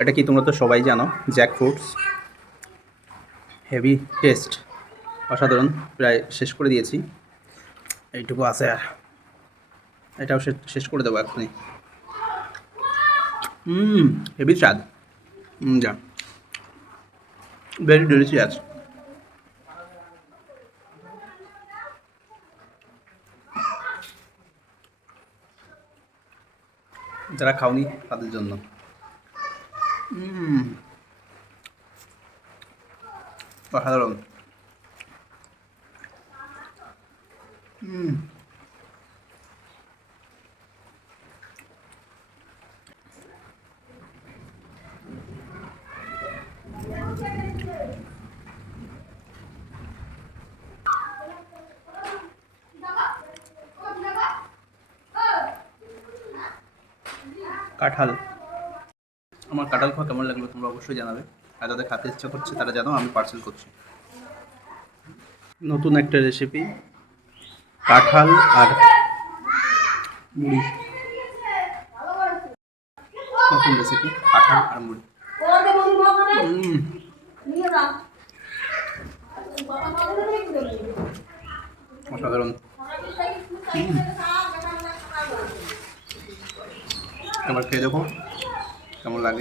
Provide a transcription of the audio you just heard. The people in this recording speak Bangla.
এটা কি তোমরা তো সবাই জানো, জ্যাক ফ্রুটস। হেভি টেস্ট, অসাধারণ। প্রায় শেষ করে দিয়েছি, এইটুকু আছে আর এটাও শেষ করে দেবো এখনই। হেভি স্বাদ। যা, ভেরি ডেলিশিয়াস। যারা খাওনি তাদের জন্য। অসাধারণ। কাঁঠাল, আমার কাঁঠাল খাওয়া কেমন লাগলো তোমরা অবশ্যই জানাবে। আর যাদের খেতে ইচ্ছা করছে তারা জানো, আমি পার্সেল করছি। নতুন একটা রেসিপি, কাঁঠাল আর মুড়ি। নতুন রেসিপি, কাঁঠাল আর মুড়ি। অসাধারণ। তোমার খেয়ে দেখো কেমন লাগে।